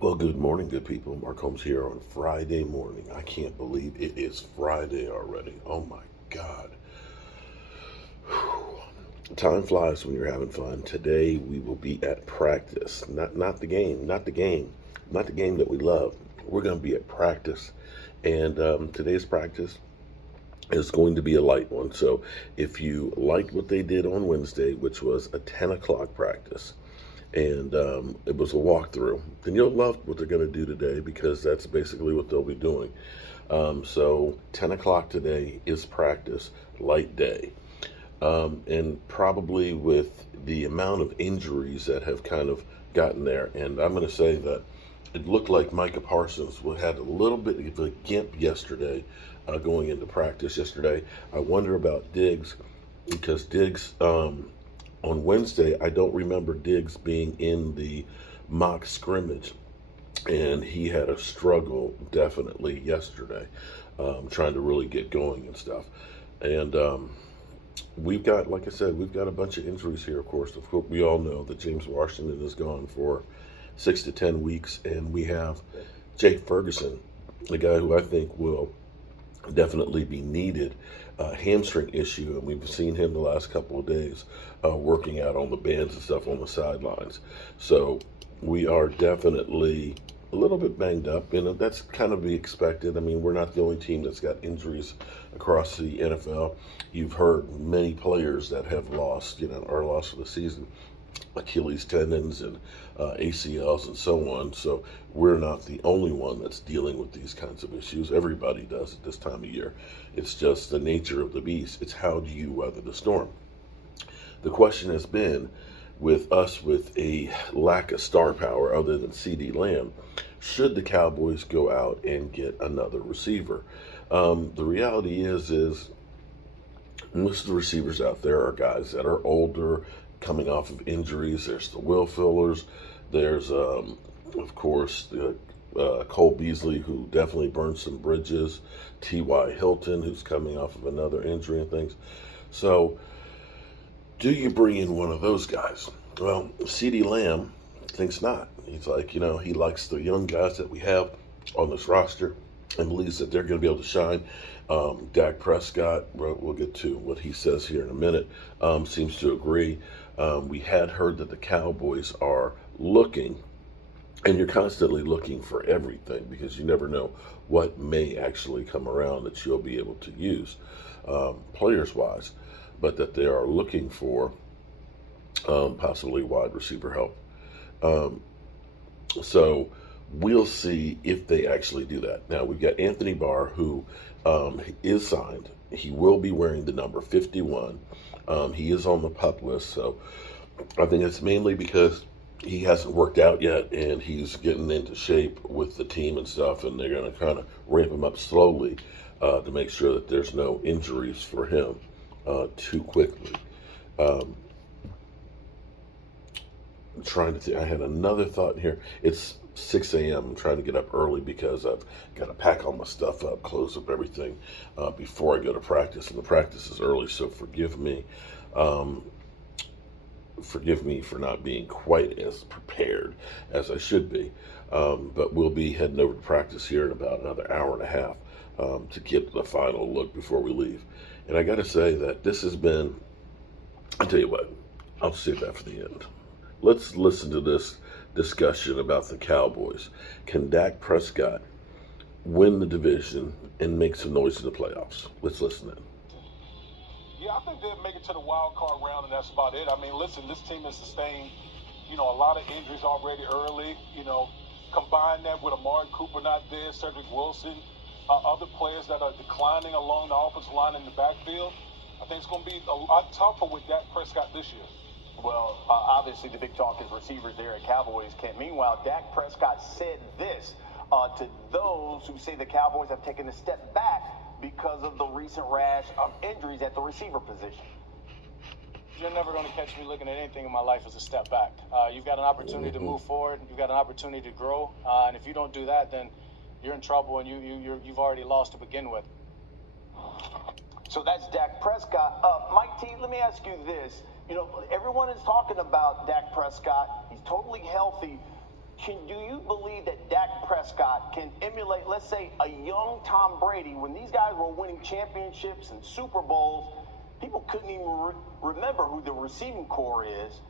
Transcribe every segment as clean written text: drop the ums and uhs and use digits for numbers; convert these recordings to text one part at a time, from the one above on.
Well, good morning, good people. Mark Holmes here on Friday morning. I can't believe it is Friday already. Oh my God. Time flies when you're having fun. Today we will be at practice. Not the game, not the game that we love. We're going to be at practice. And today's practice is going to be a light one. So if you liked what they did on Wednesday, which was a 10 o'clock practice, and it was a walkthrough, then you'll love what they're going to do today because that's basically what they'll be doing. So 10 o'clock today is practice, light day. And probably with the amount of injuries that have kind of gotten there, and I'm going to say that it looked like Micah Parsons had a little bit of a gimp yesterday going into practice yesterday. I wonder about Diggs because Diggs on Wednesday, I don't remember Diggs being in the mock scrimmage, and he had a struggle definitely yesterday, trying to really get going and stuff. And we've got, like I said, we've got a bunch of injuries here. Of course, we all know that James Washington is gone for 6 to 10 weeks, and we have Jake Ferguson, a guy who I think will definitely be needed. Hamstring issue, and we've seen him the last couple of days working out on the bands and stuff on the sidelines. So we are definitely a little bit banged up, and that's kind of be expected. I mean, we're not the only team that's got injuries across the NFL. You've heard many players that have lost, are lost for the season. Achilles tendons and ACLs and so on. So we're not the only one that's dealing with these kinds of issues. Everybody does at this time of year. It's just the nature of the beast. It's how do you weather the storm? The question has been with us with a lack of star power other than CeeDee Lamb, should the Cowboys go out and get another receiver? The reality is most of the receivers out there are guys that are older, coming off of injuries. There's the Will Fillers. There's, of course, Cole Beasley, who definitely burned some bridges. T.Y. Hilton, who's coming off of another injury and things. So, do you bring in one of those guys? Well, CeeDee Lamb thinks not. He's like, he likes the young guys that we have on this roster and believes that they're going to be able to shine. Dak Prescott, we'll get to what he says here in a minute, seems to agree. We had heard that the Cowboys are looking, and you're constantly looking for everything because you never know what may actually come around that you'll be able to use players-wise, but that they are looking for possibly wide receiver help. So we'll see if they actually do that. Now, we've got Anthony Barr, who is signed. He will be wearing the number 51. He is on the PUP list, so I think it's mainly because he hasn't worked out yet, and he's getting into shape with the team and stuff, and they're going to kind of ramp him up slowly to make sure that there's no injuries for him too quickly. Trying to think, I had another thought here. It's 6 a.m. I'm trying to get up early because I've got to pack all my stuff up, close up everything before I go to practice. And the practice is early, so forgive me. Forgive me for not being quite as prepared as I should be. But we'll be heading over to practice here in about another hour and a half to get the final look before we leave. And I got to say that this has been, I'll tell you what, I'll save that for the end. Let's listen to this discussion about the Cowboys. Can Dak Prescott win the division and make some noise in the playoffs? Let's listen in. Yeah, I think they'll make it to the wild card round, and that's about it. I mean, listen, this team has sustained, a lot of injuries already early. Combine that with Amari Cooper not there, Cedric Wilson, other players that are declining along the offensive line in the backfield. I think it's going to be a lot tougher with Dak Prescott this year. Well, obviously the big talk is receivers there at Cowboys camp. Meanwhile, Dak Prescott said this to those who say the Cowboys have taken a step back because of the recent rash of injuries at the receiver position. You're never going to catch me looking at anything in my life as a step back. You've got an opportunity to move forward. You've got an opportunity to grow. And if you don't do that, then you're in trouble, and you've already lost to begin with. So that's Dak Prescott. Mike T, let me ask you this. Everyone is talking about Dak Prescott. He's totally healthy. Do you believe that Dak Prescott can emulate, let's say, a young Tom Brady? When these guys were winning championships and Super Bowls, people couldn't even remember who the receiving core is.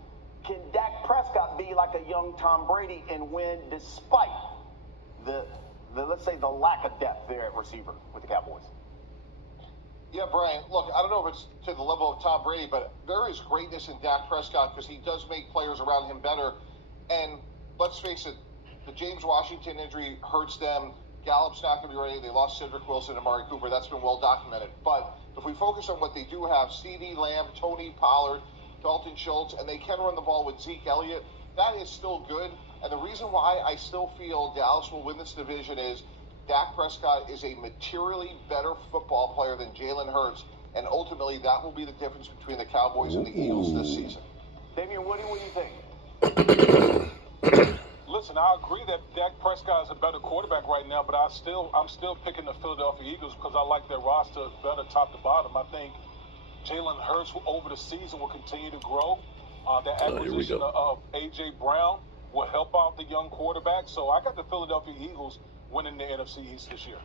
Can Dak Prescott be like a young Tom Brady and win despite the let's say, the lack of depth there at receiver with the Cowboys? Yeah, Brian, look, I don't know if it's to the level of Tom Brady, but there is greatness in Dak Prescott because he does make players around him better. And let's face it, the James Washington injury hurts them. Gallup's not going to be ready. They lost Cedric Wilson and Amari Cooper. That's been well documented. But if we focus on what they do have, CeeDee Lamb, Tony Pollard, Dalton Schultz, and they can run the ball with Zeke Elliott, that is still good. And the reason why I still feel Dallas will win this division is Dak Prescott is a materially better football player than Jalen Hurts. And ultimately, that will be the difference between the Cowboys and the Eagles this season. Damian Woody, what do you think? Listen, I agree that Dak Prescott is a better quarterback right now, but I'm still picking the Philadelphia Eagles because I like their roster better top to bottom. I think Jalen Hurts over the season will continue to grow. The acquisition of A.J. Brown will help out the young quarterback. So I got the Philadelphia Eagles winning the NFC East this year.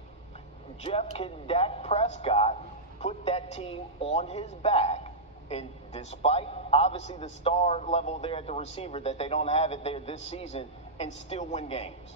Jeff, can Dak Prescott put that team on his back, and despite obviously the star level there at the receiver that they don't have it there this season, and still win games?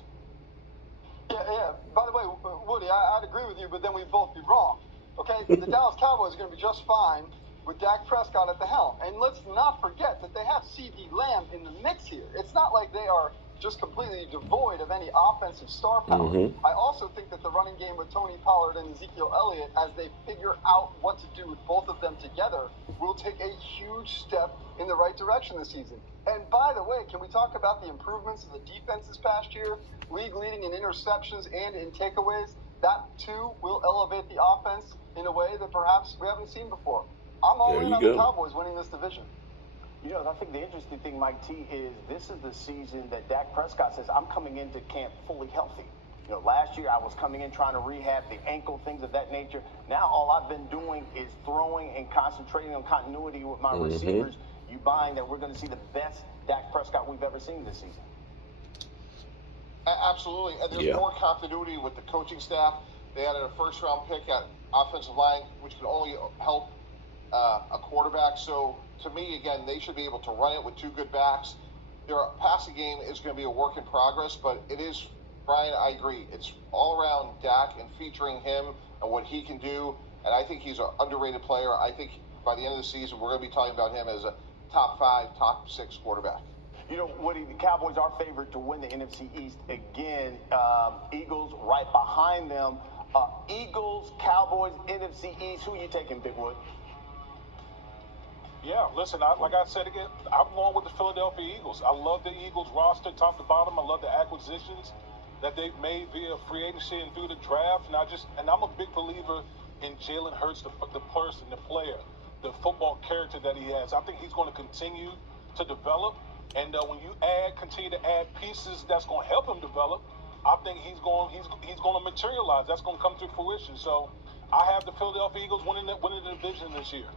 Yeah. By the way, Woody, I'd agree with you, but then we'd both be wrong. Okay? The Dallas Cowboys are going to be just fine with Dak Prescott at the helm. And let's not forget that they have CeeDee Lamb in the mix here. It's not like they are just completely devoid of any offensive star power. I also think that the running game with Tony Pollard and Ezekiel Elliott, as they figure out what to do with both of them together, will take a huge step in the right direction this season. And by the way, can we talk about the improvements of the defense this past year? League leading in interceptions and in takeaways. That too will elevate the offense in a way that perhaps we haven't seen before. I'm all in on the Cowboys winning this division. You know, I think the interesting thing, Mike T, is this is the season that Dak Prescott says, I'm coming into camp fully healthy. You know, last year I was coming in trying to rehab the ankle, things of that nature. Now all I've been doing is throwing and concentrating on continuity with my receivers. You buying that we're going to see the best Dak Prescott we've ever seen this season? Absolutely. And there's more continuity with the coaching staff. They added a first-round pick at offensive line, which can only help a quarterback. So, to me, again, they should be able to run it with two good backs. Their passing game is going to be a work in progress, but it is, Brian, I agree. It's all around Dak and featuring him and what he can do, and I think he's an underrated player. I think by the end of the season, we're going to be talking about him as a top 5, top 6 quarterback. You know, Woody, the Cowboys are favored to win the NFC East again. Eagles right behind them. Eagles, Cowboys, NFC East. Who are you taking, Big Wood? Yeah, listen, like I said again, I'm going with the Philadelphia Eagles. I love the Eagles roster top to bottom. I love the acquisitions that they've made via free agency and through the draft. And I'm a big believer in Jalen Hurts, the person, the player, the football character that he has. I think he's going to continue to develop. And when you continue to add pieces that's going to help him develop, I think he's going to materialize. That's going to come to fruition. So I have the Philadelphia Eagles winning the division this year.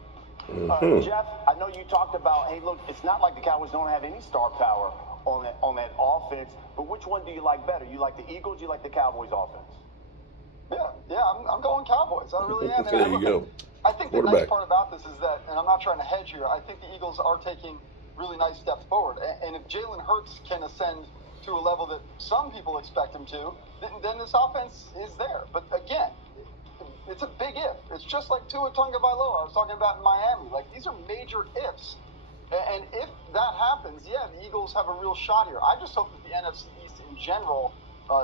Jeff, I know you talked about, hey, look, it's not like the Cowboys don't have any star power on that offense, but which one do you like better? You like the Eagles, you like the Cowboys offense? Yeah, I'm going Cowboys. I really am. There you go. I think the nice part about this is that, and I'm not trying to hedge here, I think the Eagles are taking really nice steps forward. And if Jalen Hurts can ascend to a level that some people expect him to, then this offense is there. But again, it's a big if. It's just like Tua Tagovailoa I was talking about in Miami. Like, these are major ifs. And if that happens, yeah, the Eagles have a real shot here. I just hope that the NFC East in general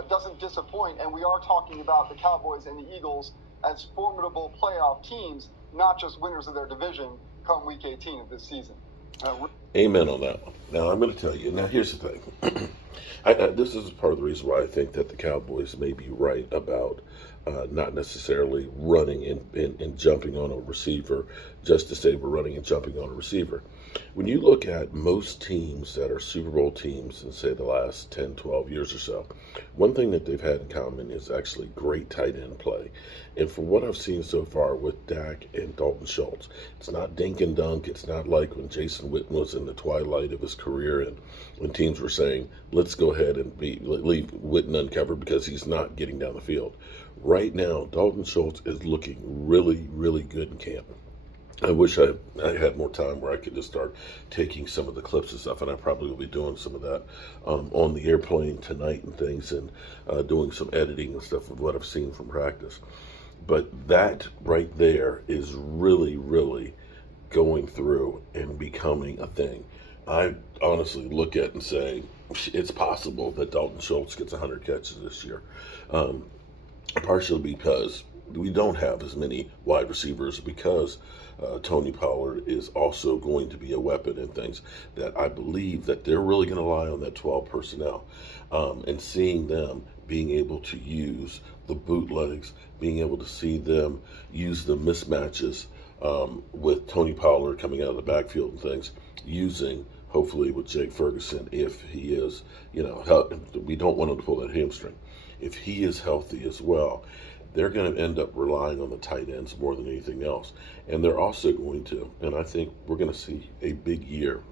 doesn't disappoint, and we are talking about the Cowboys and the Eagles as formidable playoff teams, not just winners of their division come Week 18 of this season. Amen on that one. Now, I'm going to tell you. Now, here's the thing. This is part of the reason why I think that the Cowboys may be right about not necessarily running and jumping on a receiver just to say we're running and jumping on a receiver. When you look at most teams that are Super Bowl teams in, say, the last 10, 12 years or so, one thing that they've had in common is actually great tight end play. And from what I've seen so far with Dak and Dalton Schultz, it's not dink and dunk. It's not like when Jason Witten was in the twilight of his career and when teams were saying, let's go ahead and leave Witten uncovered because he's not getting down the field. Right now, Dalton Schultz is looking really, really good in camp. I wish I had more time where I could just start taking some of the clips and stuff, and I probably will be doing some of that on the airplane tonight and things, and doing some editing and stuff of what I've seen from practice. But that right there is really, really going through and becoming a thing. I honestly look at it and say it's possible that Dalton Schultz gets 100 catches this year, partially because we don't have as many wide receivers because Tony Pollard is also going to be a weapon and things that I believe that they're really going to rely on that 12 personnel and seeing them being able to use the bootlegs, being able to see them use the mismatches with Tony Pollard coming out of the backfield and things, using hopefully with Jake Ferguson if he is, we don't want him to pull that hamstring. If he is healthy as well, they're going to end up relying on the tight ends more than anything else. And they're also going to, and I think we're going to see a big year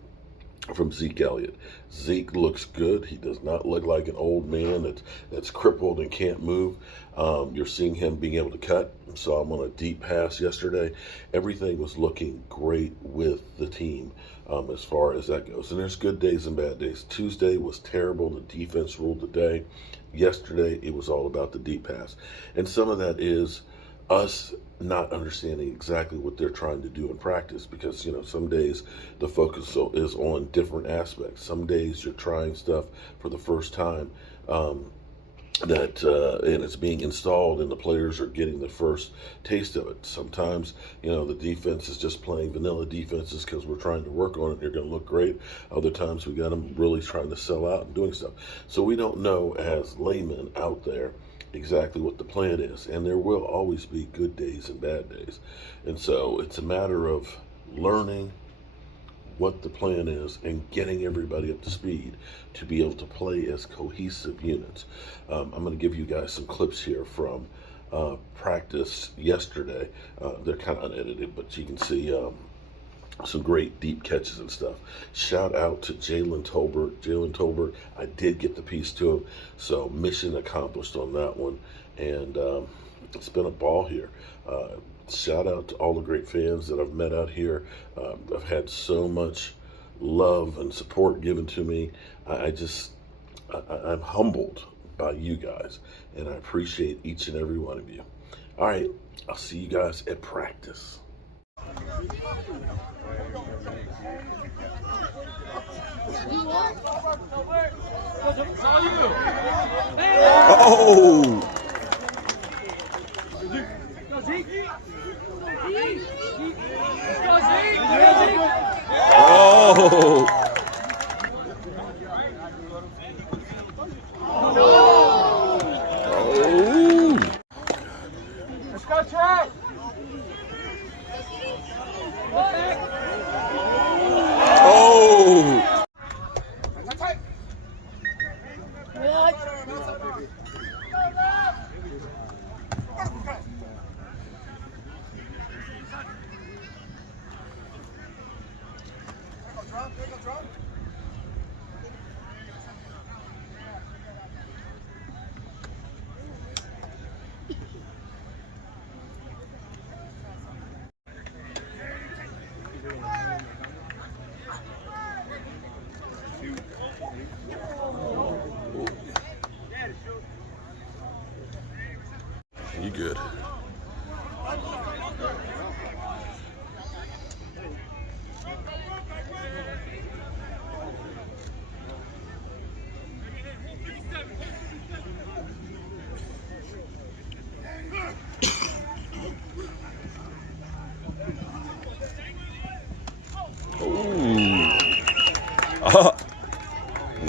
from Zeke Elliott. Zeke looks good. He does not look like an old man that's crippled and can't move. You're seeing him being able to cut. Saw him on a deep pass yesterday. Everything was looking great with the team as far as that goes. And there's good days and bad days. Tuesday was terrible. The defense ruled the day. Yesterday, it was all about the deep pass. And some of that is us not understanding exactly what they're trying to do in practice because, some days the focus is on different aspects. Some days you're trying stuff for the first time and it's being installed and the players are getting the first taste of it. Sometimes, the defense is just playing vanilla defenses because we're trying to work on it and you're going to look great. Other times we got them really trying to sell out and doing stuff. So we don't know as laymen out there exactly what the plan is, and there will always be good days and bad days. And so it's a matter of learning what the plan is and getting everybody up to speed to be able to play as cohesive units. I'm going to give you guys some clips here from practice yesterday. They're kind of unedited, but you can see some great deep catches and stuff. Shout out to Jalen Tolbert. I did get the piece to him, so mission accomplished on that one. And it's been a ball here. Shout out to all the great fans that I've met out here. I've had so much love and support given to me. I'm humbled by you guys, and I appreciate each and every one of you. All right, I'll see you guys at practice. Oh! Oh! Oh! Let's go, Trey! Oh! You good? Ooh.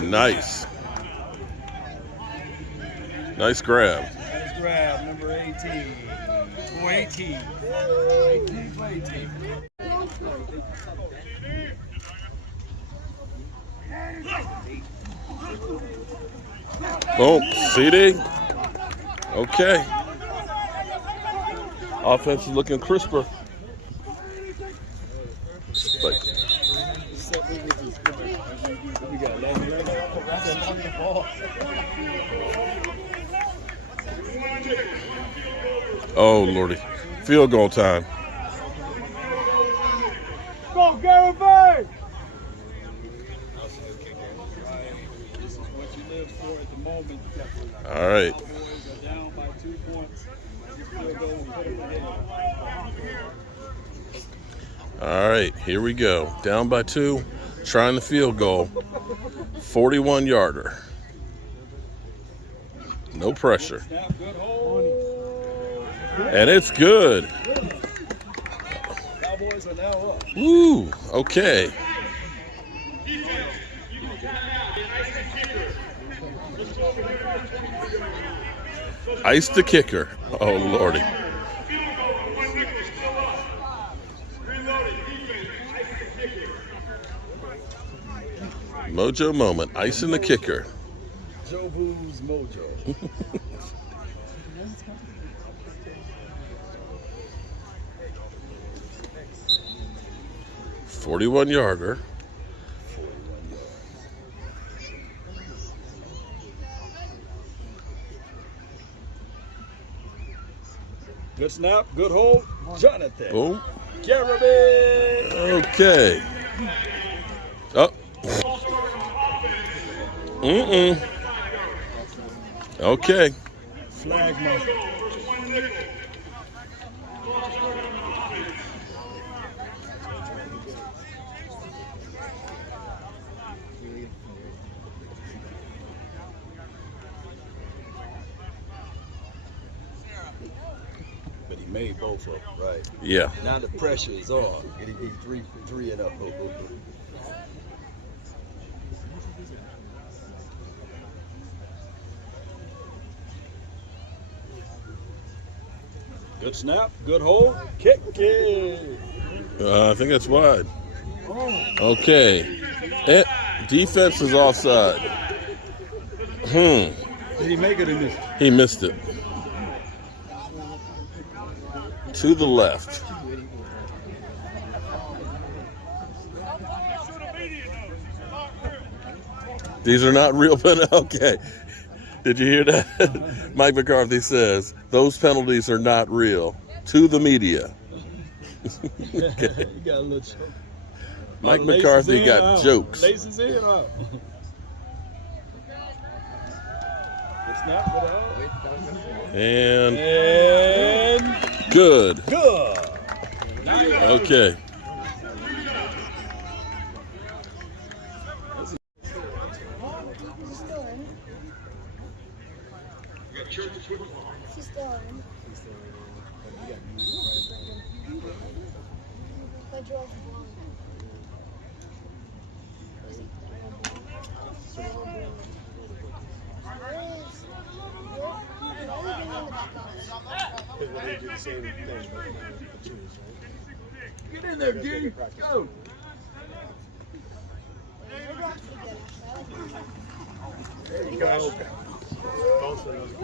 Nice. Nice grab. Nice grab, number 18. 18. 18. Boom. Ceedee. Okay. Offense is looking crisper. But oh, Lordy. Field goal time. Go, Gary! All right. Down by 2 points. All right, here we go. Down by 2, trying the field goal. 41-yarder. No pressure. And it's good. Cowboys are now up. Woo, okay. Ice the kicker. Oh, Lordy. Mojo moment. Icing the kicker. Joe Boo's mojo. 41-yarder. Good snap, good hold. Jonathan. Boom. Jeremy. Okay. Oh. Okay. Flag mark. But he made both of them, right? Yeah. Now the pressure is on. It'd be 3 and up. Good snap, good hold, kick it. I think that's wide. Okay. Defense is offside. Did he make it or miss it? He missed it. To the left. These are not real penalties. Okay. Did you hear that? Mike McCarthy says, those penalties are not real. To the media. Okay. He got a little choke. Mike McCarthy got jokes. Laces in out. It's not without. And good. Good. Okay. She's still in. But Joel's blonde. Get in there, G. Go.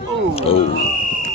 Oh.